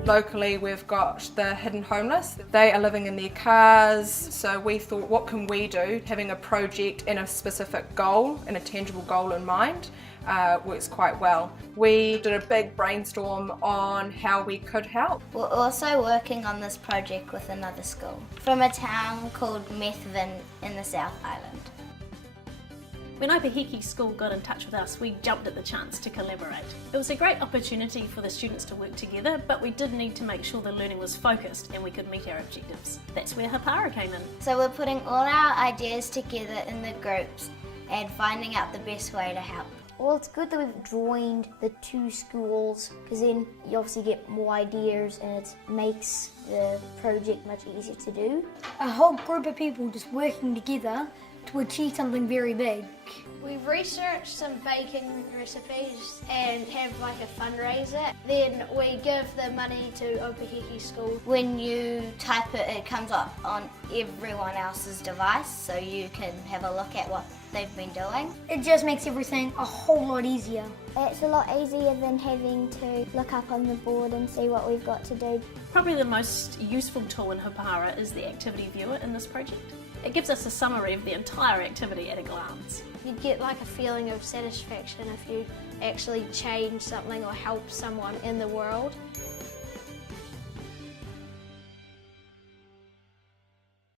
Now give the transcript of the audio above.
Locally, we've got the hidden homeless. They are living in their cars, so we thought, what can we do? Having a project and a specific goal and a tangible goal in mind works quite well. We did a big brainstorm on how we could help. We're also working on this project with another school from a town called Methven in the South Island. When Opahiki School got in touch with us, we jumped at the chance to collaborate. It was a great opportunity for the students to work together, but we did need to make sure the learning was focused and we could meet our objectives. That's where Hapara came in. So we're putting all our ideas together in the groups and finding out the best way to help. Well, it's good that we've joined the two schools because then you obviously get more ideas and it makes the project much easier to do. A whole group of people just working together to achieve something very big. We've researched some baking recipes and have like a fundraiser. Then we give the money to Opahiki School. When you type it, it comes up on everyone else's device, so you can have a look at what they've been doing. It just makes everything a whole lot easier. It's a lot easier than having to look up on the board and see what we've got to do. Probably the most useful tool in Hapara is the activity viewer in this project. It gives us a summary of the entire activity at a glance. You get like a feeling of satisfaction if you actually change something or help someone in the world.